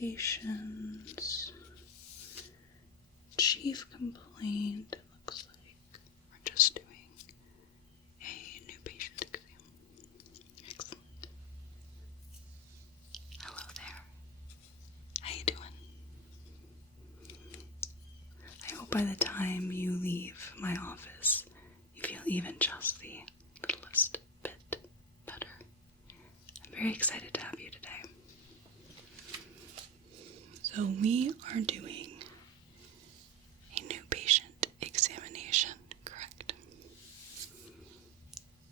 medications. Chief complaint, it looks like we're just doing a new patient exam. Excellent. Hello there. How you doing? I hope by the time you leave my office, you feel even just the littlest bit better. I'm very excited to have you today. So we are doing a new patient examination, correct?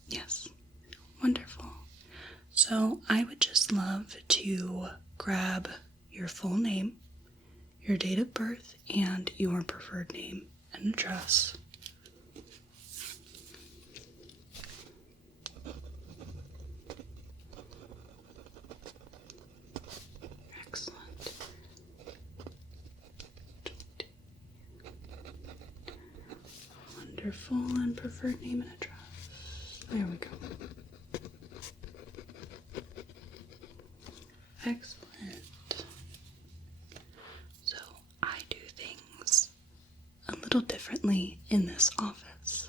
Yes. Wonderful. So I would just love to grab your full name, your date of birth, and your preferred name and address. Excellent. Wonderful, and preferred name and address. There we go. Excellent. So I do things a little differently in this office.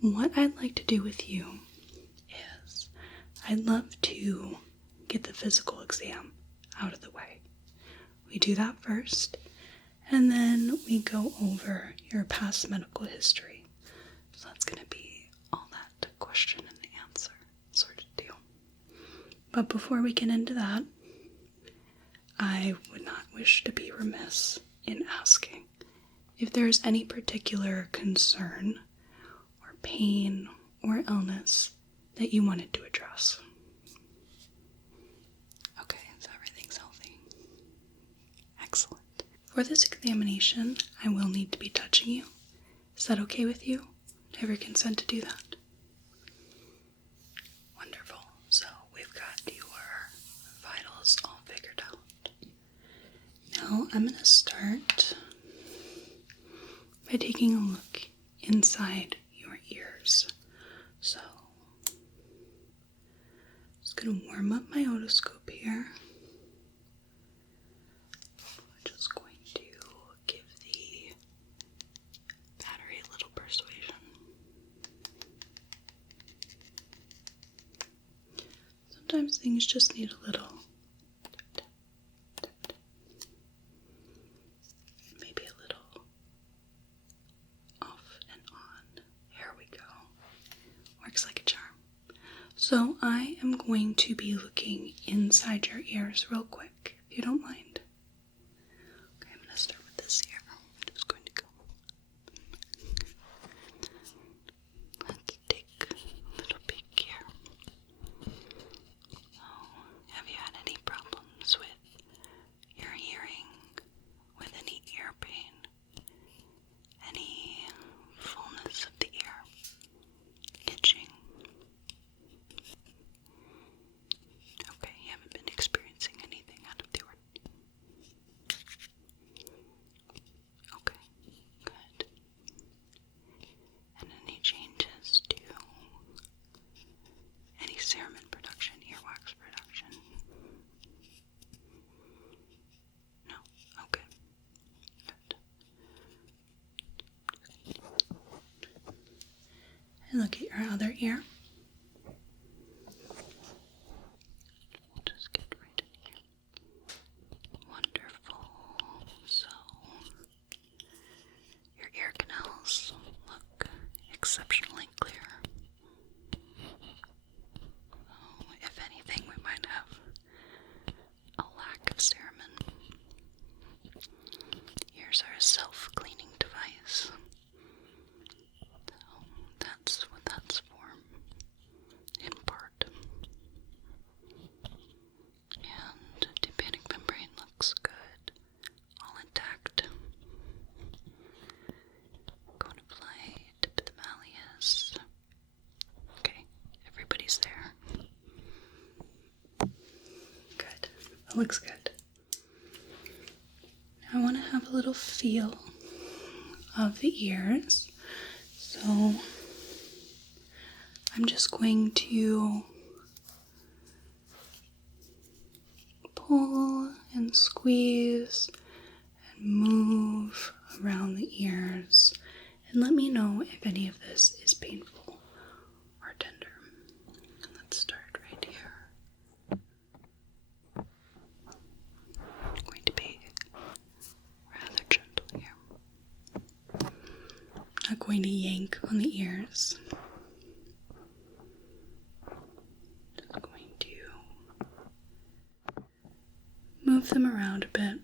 What I'd like to do with you is I'd love to get the physical exam out of the way. We do that first, and then we go over your past medical history. So that's going to be all that question and answer sort of deal. But before we get into that, I would not wish to be remiss in asking if there's any particular concern or pain or illness that you wanted to address. Okay, so everything's healthy. Excellent. For this examination, I will need to be touching you. Is that okay with you? Do you have your consent to do that? Wonderful. So we've got your vitals all figured out. Now I'm going to start by taking a look inside your ears. So I'm just going to warm up my otoscope here. I'm just going to give the battery a little persuasion. Sometimes things just need a little So I am going to be looking inside your ears real quick, if you don't mind. Okay, I'm going to start with this ear. I'm just going to go. Let's take a little peek here. Oh, have you had any problems with your hearing, with any ear pain, any fullness of the ear, itching? Experiencing anything out of the ordinary? Okay, good. And any changes to any cerumen production, earwax production? No? Okay, good. And look at your other ear. Exceptionally clear. Oh, if anything, we might have a lack of cerumen. Ears are a self-cleaning device. So that's what that's for, in part. And tympanic membrane looks good, all intact. Going to apply tip of the malleus. Okay, everybody's there. Good. That looks good. Now I want to have a little feel of the ears. So I'm just going to pull and squeeze and move around the ears, and let me know if any of this is painful or tender. Let's start right here. I'm going to be rather gentle here. I'm not going to yank on the ears. Just going to move them around a bit.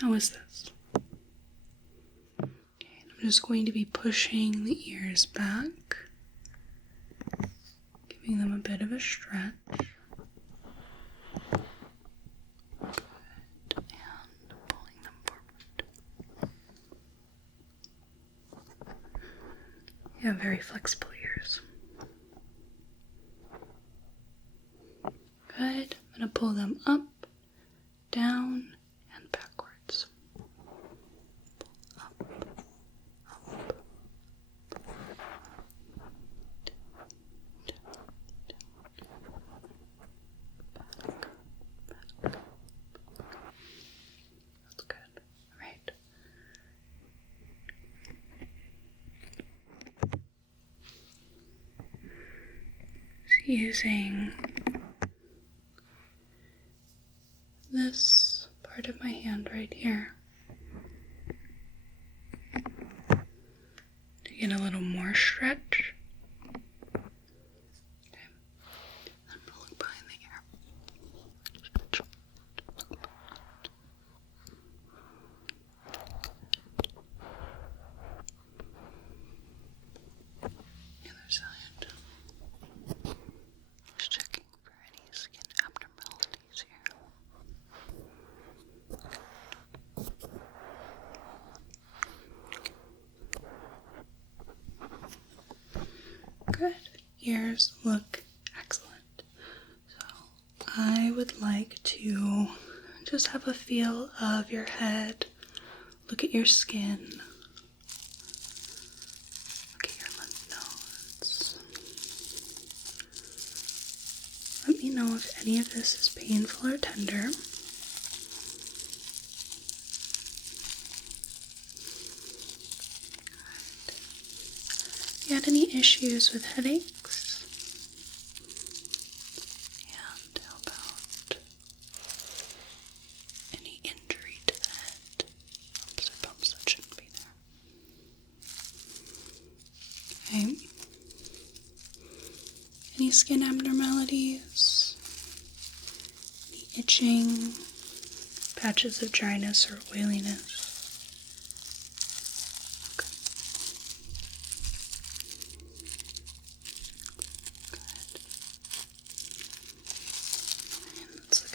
How is this? Okay, and I'm just going to be pushing the ears back, giving them a bit of a stretch. Good, and pulling them forward. You have very flexible ears. Good. I'm going to pull them up, down, and backwards. Pull up, up, down, back. That's good. All right. So using this part of my hand right here to get a little more stretch. Okay. I'm going to look behind the ear. The other side. Just checking for any skin abnormalities here. Good. Ears look excellent. So I would like to just have a feel of your head. Look at your skin. Look at your lymph nodes. Let me know if any of this is painful or tender. You had any issues with headaches? And how about any injury to the head? Bumps or bumps that shouldn't be there. Okay. Any skin abnormalities? Any itching? Patches of dryness or oiliness?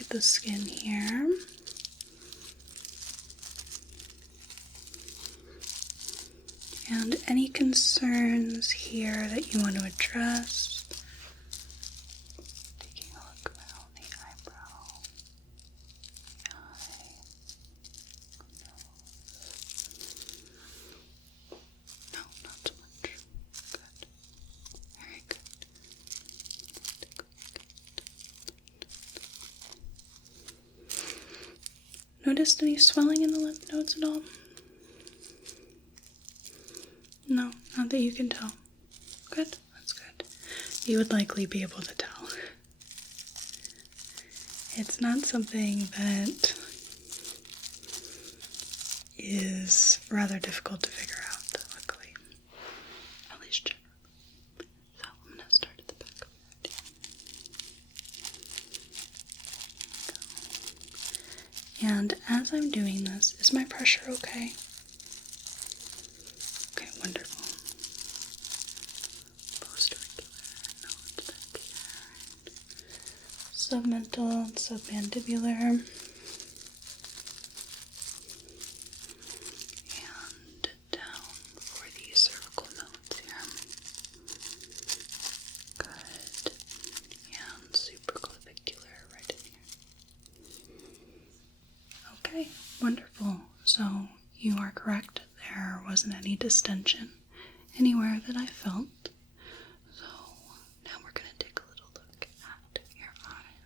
The skin here. And any concerns here that you want to address? Taking a look around the eyebrow, the eye, nose. No, not so much. Good. Very good. Noticed any swelling in the lymph nodes at all? No, not that you can tell. Good, that's good. You would likely be able to tell. It's not something that is rather difficult to figure out, luckily. At least generally. So I'm going to start at the back of your head. And as I'm doing this, is my pressure okay? Okay, wonderful. Post-auricular, nodes back here. Submental and submandibular. And down for the cervical nodes here. Good. And supraclavicular right in here. Okay, wonderful. So you are correct. There wasn't any distension anywhere that I felt. So now we're going to take a little look at your eyes.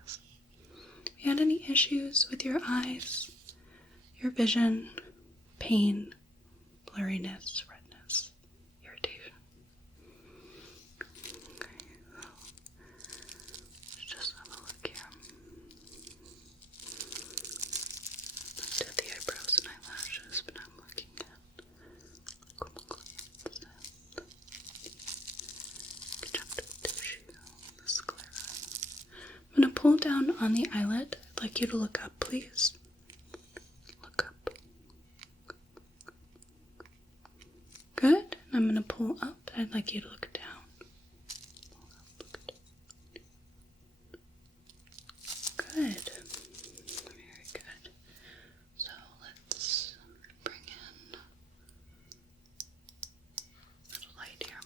you had any issues with your eyes, your vision, pain, blurriness, redness, irritation? Okay, well, let's just have a look here. Looked at the eyebrows and eyelashes, but I'm looking at conjunctive tissue, the sclera. I'm going to pull down on the eyelid. I'd like you to look up, please. Look up. Good. I'm going to pull up. I'd like you to look down. Pull up, look down. Good. Very good. So let's bring in a little light here.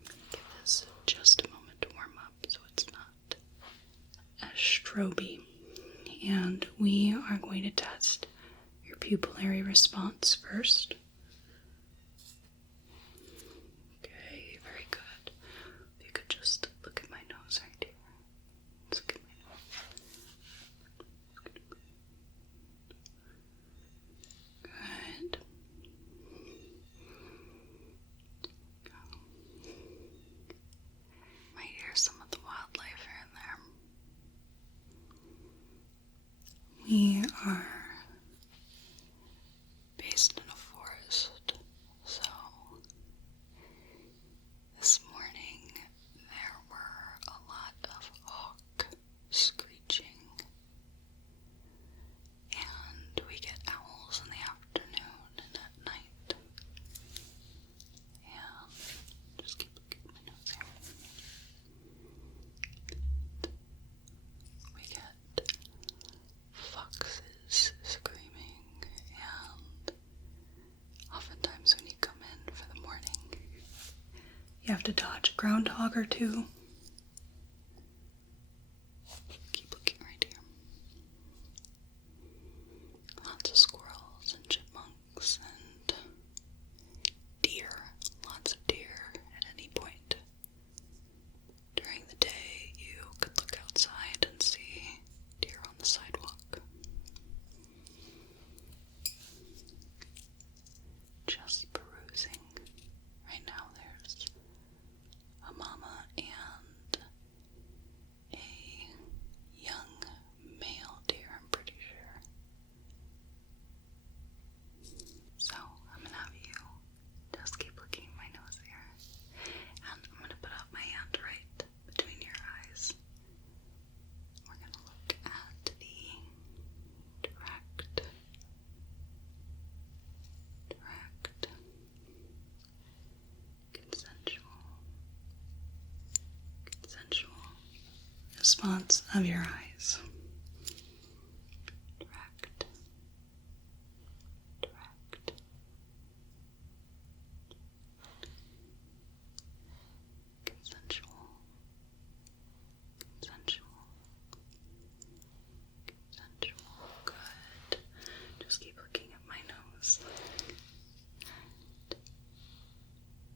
I'm going to give this just a moment to warm up so it's not as stroby. And we are going to test your pupillary response first. Okay, very good. If you could just look at my nose right here. Let's look at my nose. Good. Might hear some of the wildlife here and there. We are based in a forest, so this morning there were a lot of hawk screeching, and we get owls in the afternoon and at night. And just keep looking at my nose here. We get foxes screaming, and oftentimes when you come in for the morning, you have to dodge a groundhog or two. Keep looking right here. Lots of squirrels and chipmunks and deer. Lots of deer at any point. During the day, you could look outside and see deer on the sidewalk. Just perusing. Right now there's a mama and a young male deer, I'm pretty sure. So I'm gonna have you just keep looking at my nose here. And I'm gonna put up my hand right between your eyes. We're gonna look at the direct consensual response of your eyes. Direct, consensual, good. Just keep looking at my nose.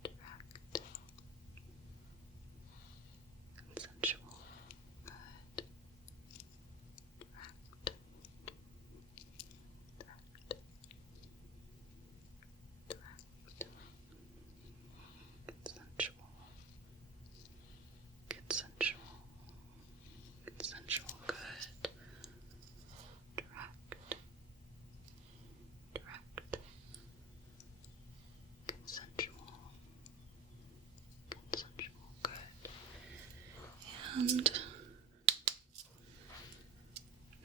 Direct, consensual, good. Direct, consensual, good. Direct, consensual, good. And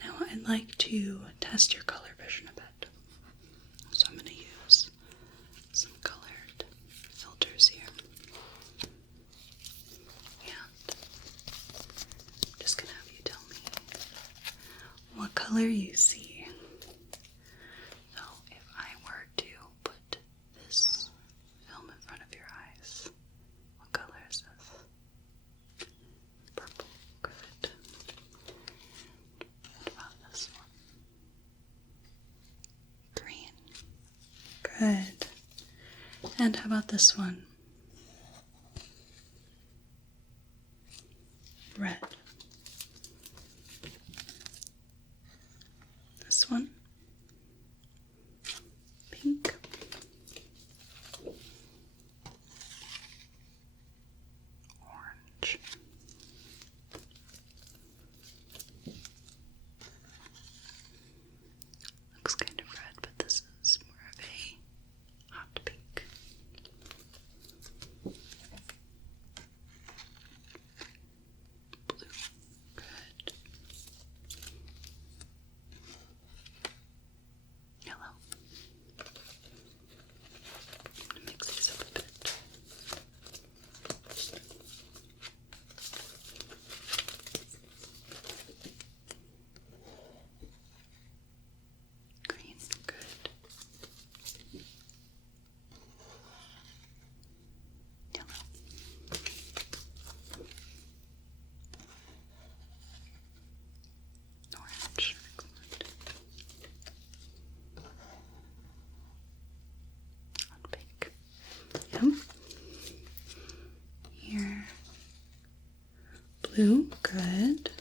now I'd like to test your color vision a bit. So I'm going to use some colored filters here. And I'm just going to have you tell me what color you see. So if I were to put this film in front of your eyes, what color is this? Purple. Good. What about this one? Green. Good. And how about this one? Red. Blue, good.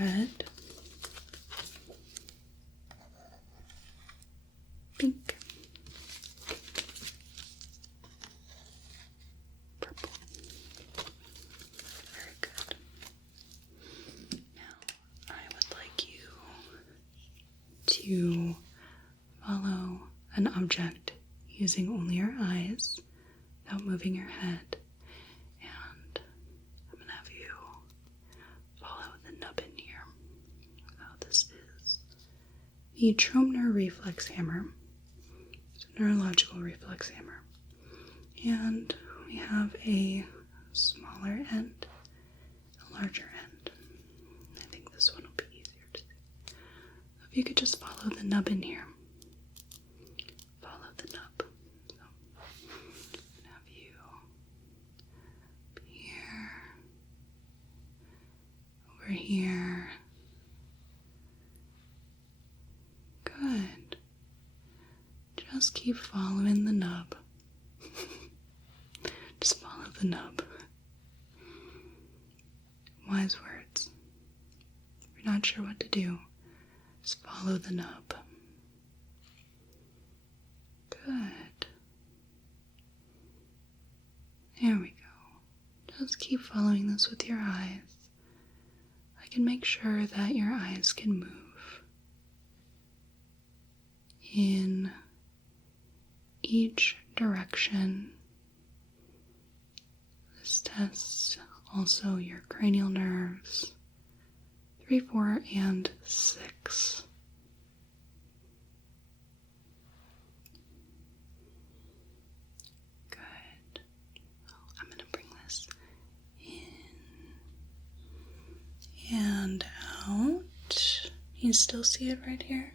Red. Pink. Purple. Very good. Now, I would like you to follow an object using only your eyes without moving your head. And I'm going to have you follow the nubbin here. So this is the Tromner reflex hammer. It's a neurological reflex hammer. And we have a smaller end, a larger end. I think this one will be easier to see. So if you could just follow the nubbin here. Follow the nub. So have you up here, over here. Good. Just keep following the nub. Just follow the nub. Wise words. If you're not sure what to do, just follow the nub. Good. There we go. Just keep following this with your eyes. I can make sure that your eyes can move in each direction. This tests also your cranial nerves 3, 4, and 6. Good. I'm going to bring this in and out. You still see it right here?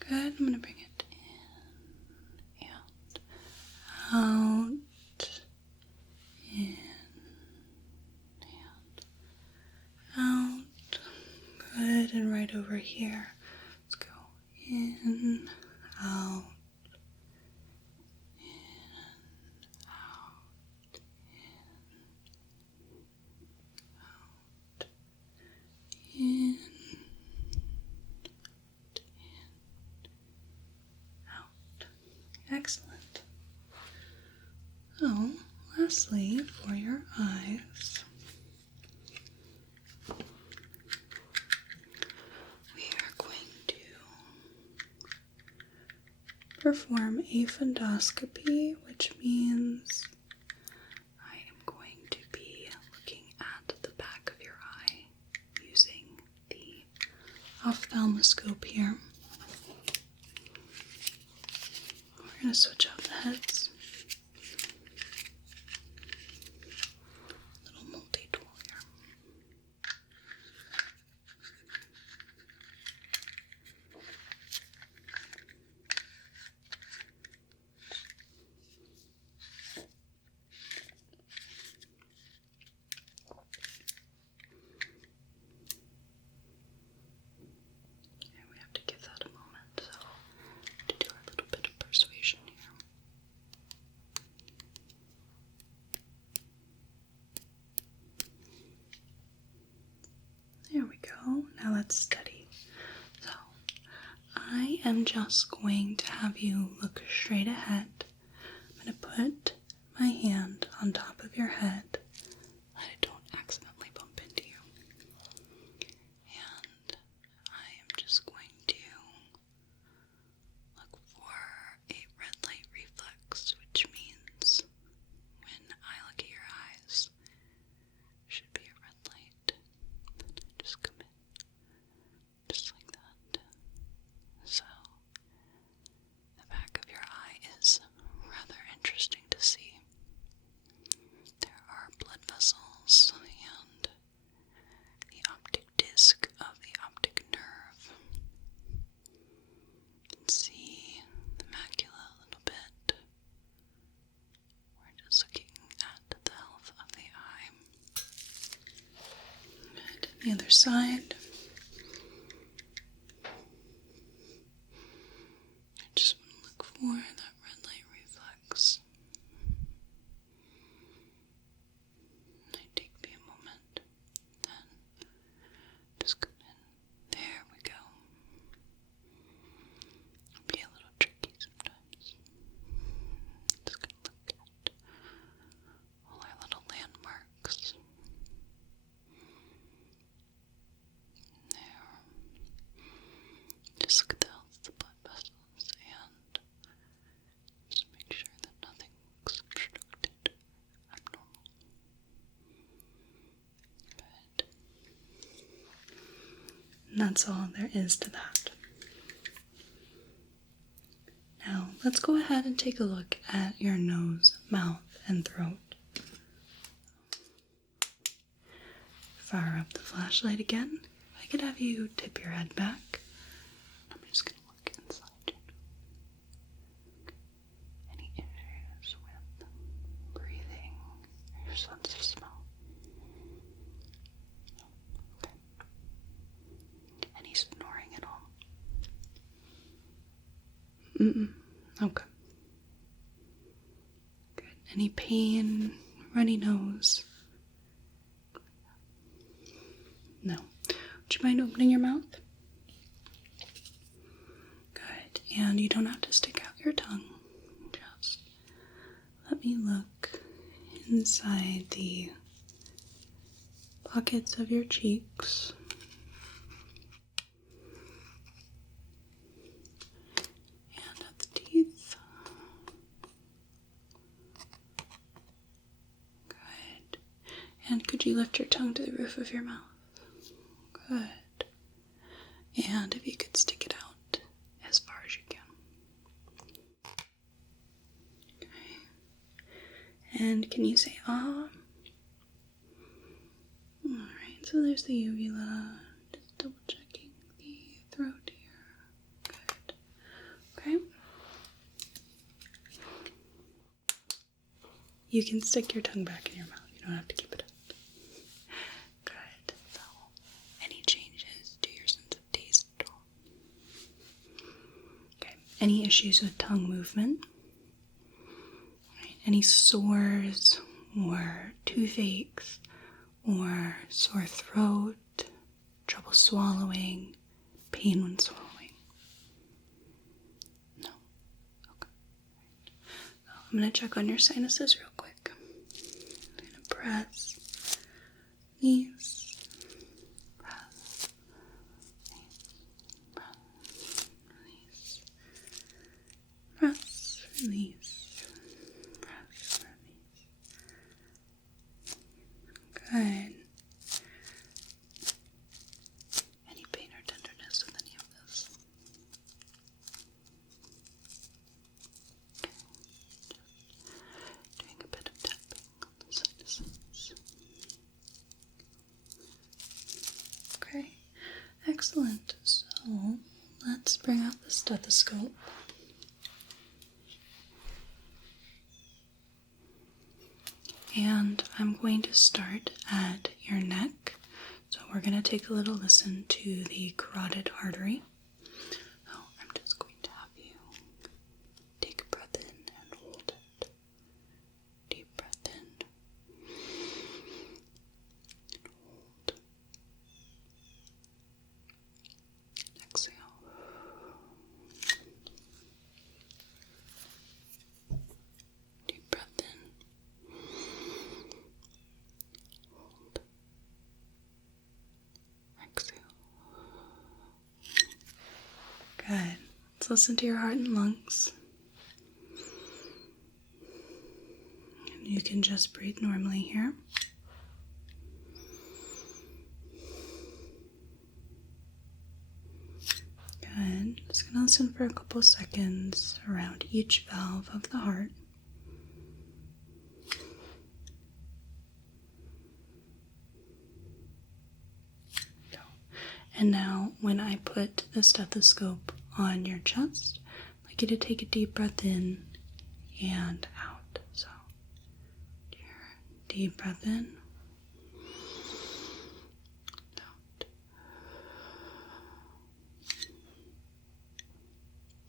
Good. I'm going to bring it in and out, in and out. Good. And right over here. Let's go in, out, in, out, in, out. Excellent. So, lastly, for your eyes, we are going to perform a fundoscopy, which means I am going to be looking at the back of your eye using the ophthalmoscope here. We're going to switch out the heads. Little multi-tool here. And we have to give that a moment, so to do our little bit of persuasion here. There we go. Now let's study. So, I am just going to have you look straight ahead. I'm going to put my hand on top of your head that I don't accidentally bump into you. And I am just going to look for a red light reflex, which means when I look at your eyes, there should be a red light. Just come in, just like that. So, the back of your eye is rather interesting to see. There are blood vessels and the optic disc of the optic nerve. You can see the macula a little bit. We're just looking at the health of the eye. And the other side. I just want to look for that red light reflex. And that's all there is to that. Now, let's go ahead and take a look at your nose, mouth, and throat. Fire up the flashlight again. If I could have you tip your head back. I'm just going to look inside you. Any issues with breathing or your sense of smell? Okay. Any snoring at all? Okay. Good. Any pain, runny nose? No. Would you mind opening your mouth? Good. And you don't have to stick out your tongue. Just let me look inside the pockets of your cheeks. And at the teeth. Good. And could you lift your tongue to the roof of your mouth? Good. And if you could stick it out as far as you can. Okay. And can you say ah? Alright, so there's the uvula. Just double checking the throat here. Good. Okay. You can stick your tongue back in your mouth. You don't have to keep it up. Any issues with tongue movement? Right. Any sores or toothaches or sore throat, trouble swallowing, pain when swallowing? No. Okay. So I'm going to check on your sinuses real quick. I'm going to press these. Release. Press, release. Good. Any pain or tenderness with any of this? Okay. Doing a bit of tapping on the sinuses. Okay. Excellent. So let's bring out the stethoscope. And I'm going to start at your neck. So we're going to take a little listen to the carotid artery. So I'm just going to have you take a breath in and hold it. Deep breath in. And hold. Exhale. Deep breath in. Good. Let's listen to your heart and lungs. You can just breathe normally here. Good. Just going to listen for a couple seconds around each valve of the heart. And now, when I put the stethoscope on your chest, I'd like you to take a deep breath in and out. So, deep breath in, out.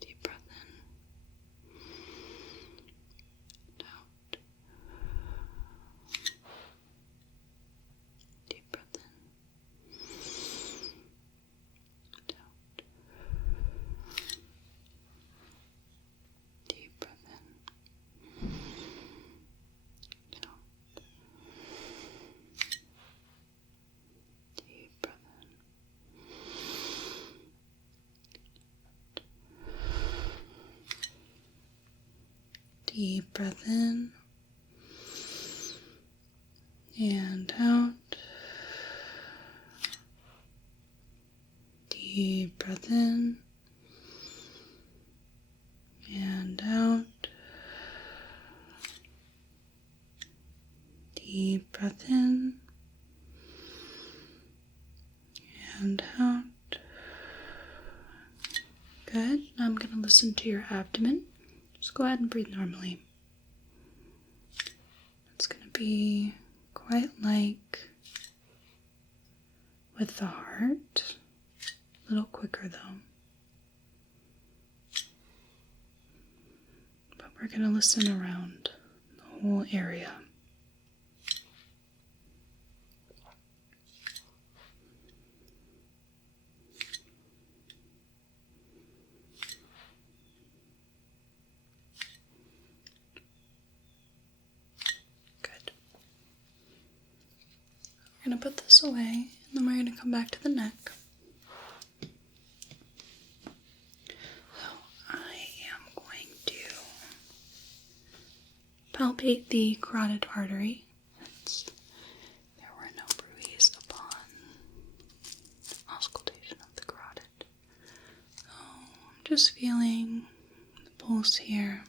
Deep breath in, out. Deep breath in. Deep breath in and out. Deep breath in and out. Deep breath in and out. Good. Now I'm going to listen to your abdomen. Just go ahead and breathe normally. It's going to be quite like with the heart. A little quicker though. But we're going to listen around the whole area. We're going to put this away, and then we're going to come back to the neck. So I am going to palpate the carotid artery, since there were no bruits upon auscultation of the carotid. So I'm just feeling the pulse here.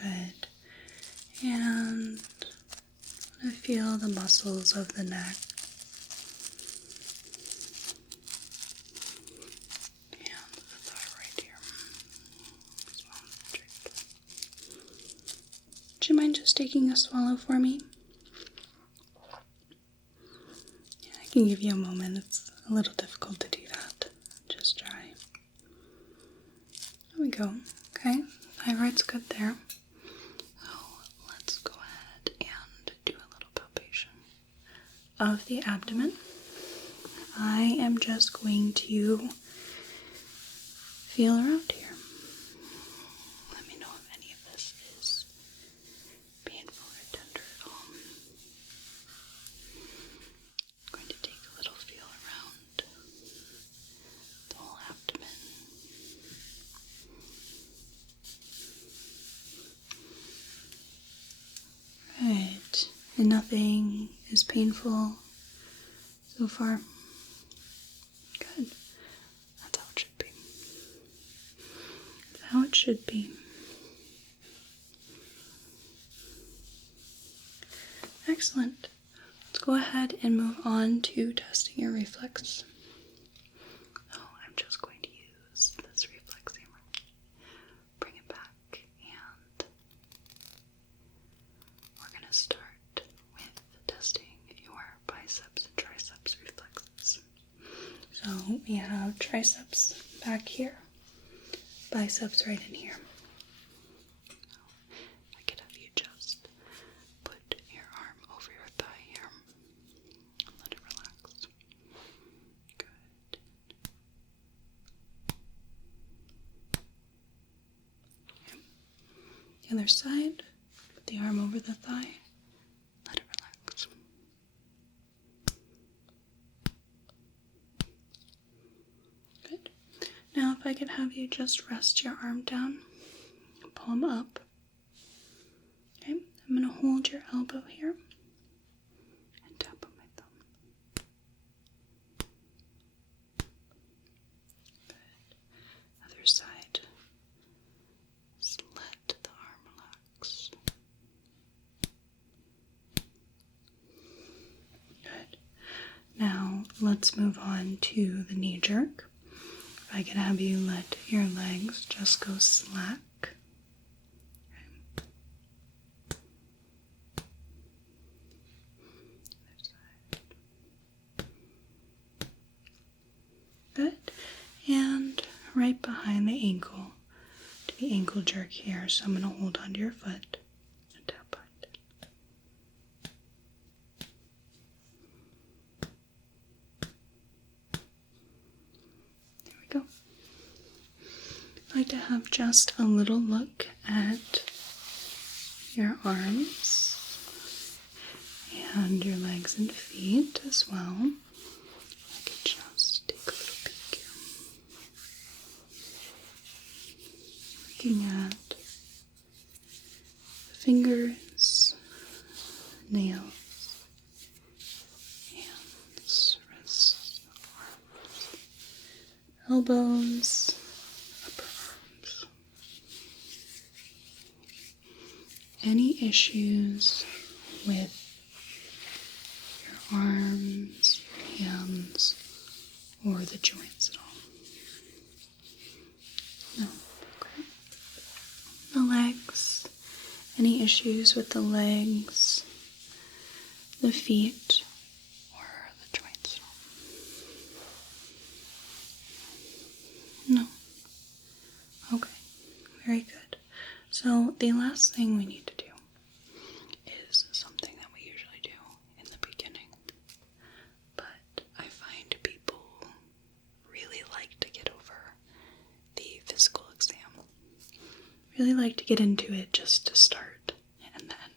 Good. And I feel the muscles of the neck. And the thigh right here. Would you mind just taking a swallow for me? Yeah, I can give you a moment. It's a little difficult to do that. Just try. There we go. Okay, thyroid's good there. Of the abdomen. I am just going to feel around here. Let me know if any of this is painful or tender at all. I'm going to take a little feel around the whole abdomen. Right, and nothing is painful so far. Good. That's how it should be. That's how it should be. Excellent. Let's go ahead and move on to testing your reflex. So I'm just going to use this reflex hammer. Bring it back, and we're going to start with testing your biceps and triceps reflexes. So we have triceps back here, biceps right in here. I could have you just put your arm over your thigh here and let it relax. Good. Okay. The other side, put the arm over the thigh. Let it relax. Good. Now if I could have you just rest your arm down, palm up. Okay, I'm going to hold your elbow here and tap on my thumb. Good. Other side. Just let the arm relax. Good. Now let's move on to the knee jerk. If I could have you let your legs just go slack. Okay. Other side. Good. And right behind the ankle, to the ankle jerk here. So I'm going to hold onto your foot and tap behind it. There we go. I'd like to have just a little look at your arms and your legs and feet as well. I could just take a little peek here. Looking at the fingers, elbows, upper arms. Any issues with your arms, your hands, or the joints at all? No. Okay. The legs. Any issues with the legs, the feet, or the joints? No. Okay. Very good. So the last thing we need to do is something that we usually do in the beginning, but I find people really like to get over the physical exam. Really like to get into it just to start, and then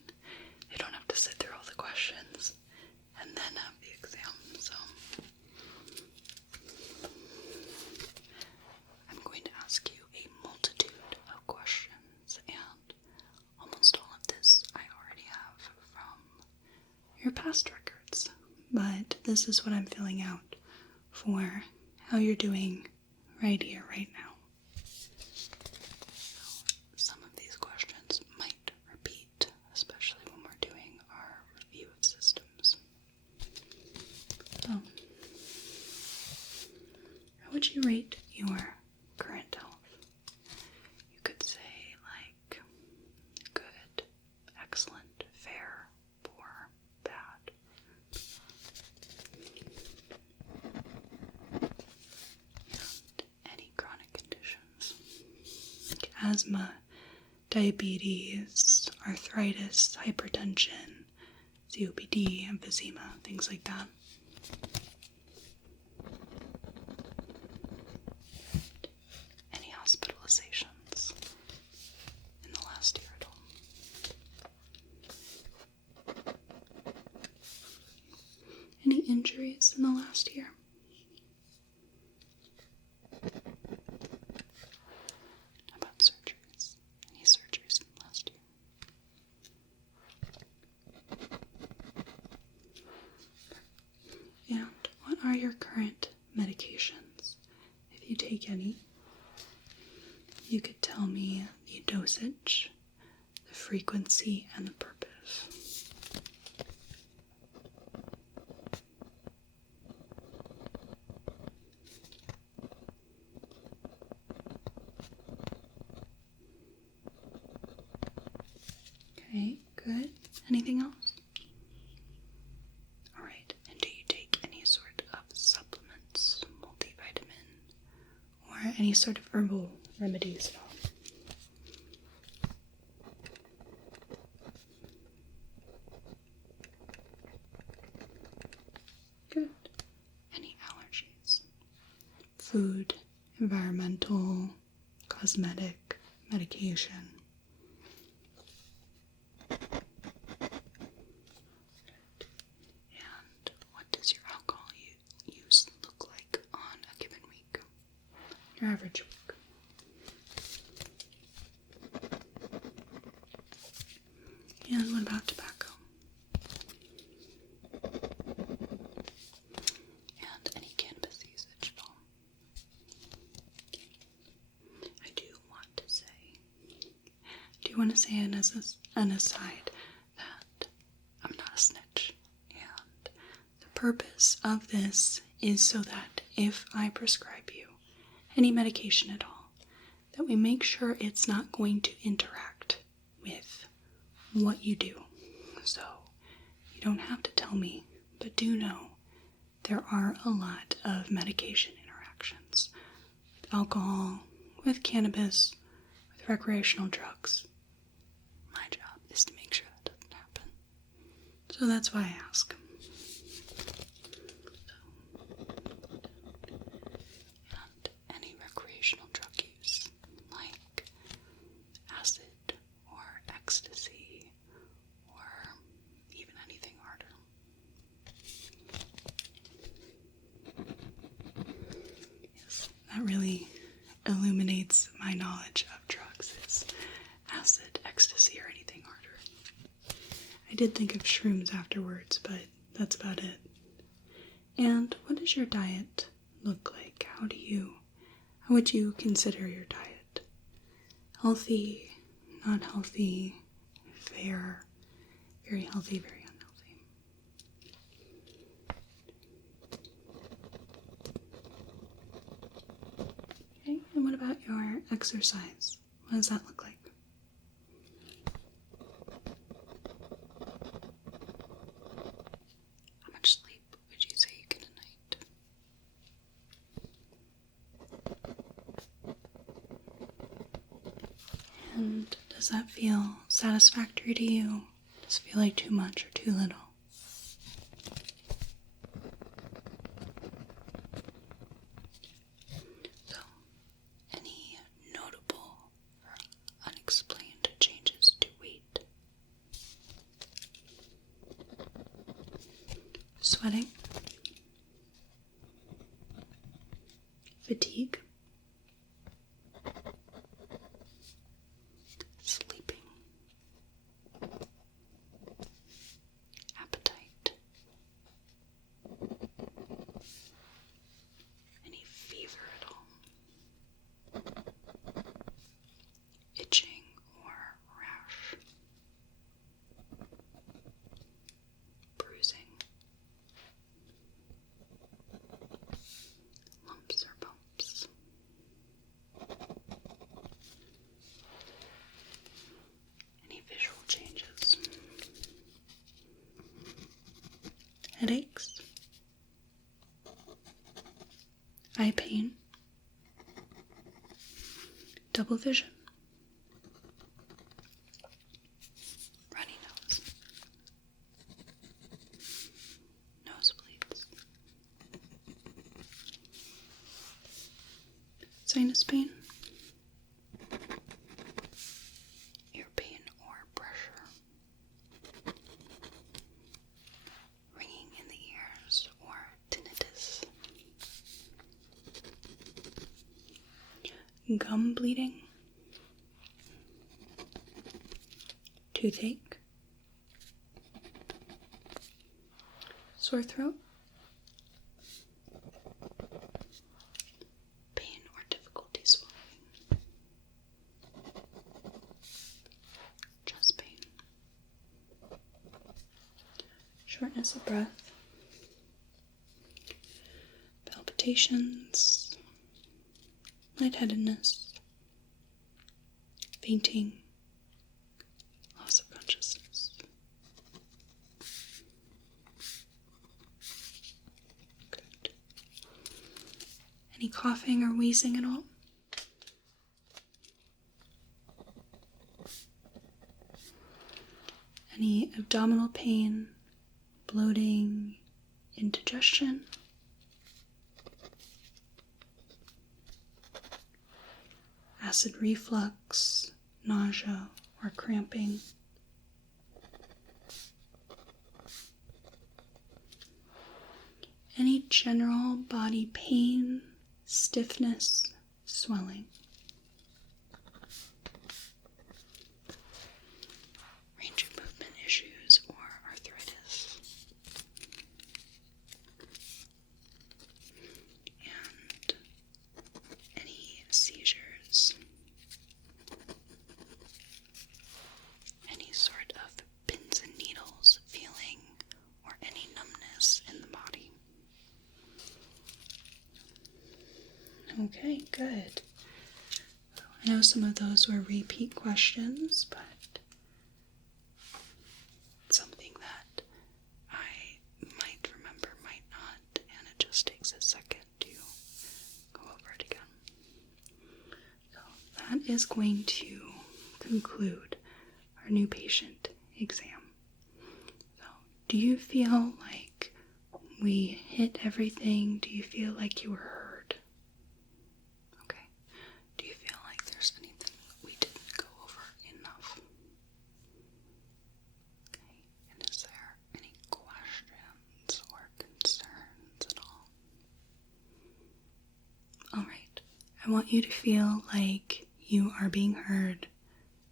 they don't have to sit through all the questions and then have the exam. So I'm going to ask you a multitude of questions, and almost all of this I already have from your past records, but this is what I'm filling out for how you're doing right here, right now. Some of these questions might repeat, especially when we're doing our review of systems. So, how would you rate your current health? You could say like good, excellent, fair, poor, bad. And any chronic conditions like asthma, diabetes, arthritis, hypertension, COPD, emphysema, things like that. Any hospitalizations in the last year at all? Any injuries in the last year? How about surgeries? Any surgeries in the last year? And what are your current medications? If you take any, you could tell me the dosage, the frequency, and the purpose. Okay, good. Anything else? Alright, and do you take any sort of supplements, multivitamin, or any sort of herbal remedies at all? Good. Any allergies? Food, environmental, cosmetic, medication? And what does your alcohol use look like on a given week? Your average week. And what about tobacco? And any cannabis usage at all? I do want to say an aside that I'm not a snitch, and the purpose of this is so that if I prescribe you any medication at all, that we make sure it's not going to interact with what you do. So you don't have to tell me, but do know there are a lot of medication interactions with alcohol, with cannabis, with recreational drugs. My job is to make sure that doesn't happen. So that's why I ask. And any recreational drug use, like acid or ecstasy, or even anything harder. Yes, that really illuminates my knowledge of drugs, is acid, ecstasy, or anything harder. I did think of shrooms afterwards, but that's about it. And what does your diet look like? How do you How would you consider your diet? Healthy, not healthy, fair, very healthy, very unhealthy? Okay, and what about your exercise? What does that look like? How much sleep would you say you get a night? And does that feel satisfactory to you? Does it feel like too much or too little? So, any notable or unexplained changes to weight? Sweating? Fatigue? Sleeping? Appetite? Any fever at all? Itching or rash? Bruising? Lumps or bumps? Any visual changes? Headaches? Eye pain? Double vision? Runny nose? Nosebleeds? Sinus pain? Ear pain or pressure? Ringing in the ears or tinnitus? Gum bleeding? Toothache? Sore throat? Pain or difficulty swallowing? Chest pain? Shortness of breath? Palpitations? Lightheadedness? Fainting? Loss of consciousness? Good. Any coughing or wheezing at all? Any abdominal pain, bloating, indigestion? Acid reflux, nausea, or cramping? Any general body pain, stiffness, swelling? Range of movement issues or arthritis? And any seizures? Any sort of pins and needles feeling or any numbness in the body? Okay, good. I know some of those were repeat questions, but it's something that I might remember, might not, and it just takes a second to go over it again. So that is going to conclude our new patient exam. So, do you feel like we hit everything? Do you feel like you were heard? Okay. Do you feel like there's anything we didn't go over enough? Okay. And is there any questions or concerns at all? Alright. I want you to feel like you are being heard,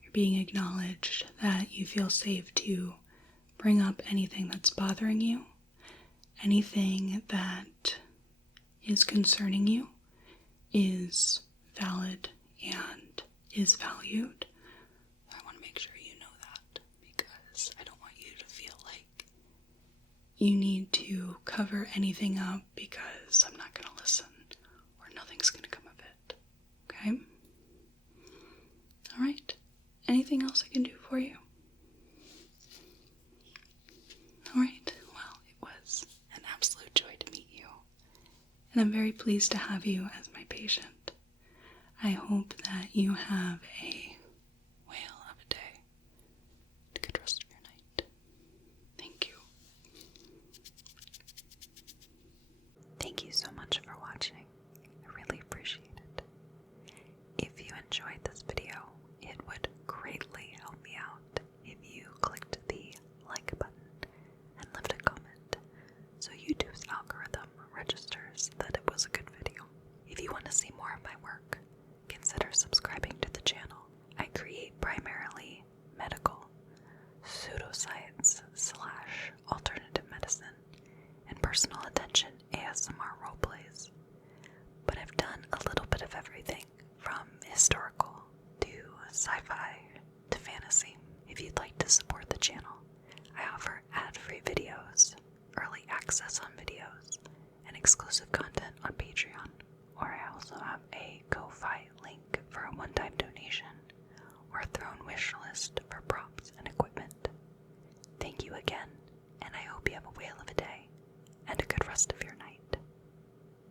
you're being acknowledged, that you feel safe to bring up anything that's bothering you, anything that is concerning you is valid and is valued. I want to make sure you know that, because I don't want you to feel like you need to cover anything up because I'm not going to listen or nothing's going to come of it. Okay? Alright. Anything else I can do for you? Alright. Well, it was an absolute joy to meet you. And I'm very pleased to have you as my patient. I hope that you have a whale of a day. A good rest of your night. Thank you. Thank you so much for watching. I really appreciate it. If you enjoyed this video, it would greatly help me out if you clicked the like button and left a comment so YouTube's algorithm registers that it was a good video. If you want to see more of my work, consider subscribing to the channel. I create primarily medical, pseudoscience / alternative medicine, and personal attention ASMR roleplays. But I've done a little bit of everything, from historical to sci-fi to fantasy. If you'd like to support the channel, I offer ad-free videos, early access on videos, and exclusive content on Patreon. Or I also have a Ko-Fi link for a one-time donation, or a throne wish list for props and equipment. Thank you again, and I hope you have a whale of a day, and a good rest of your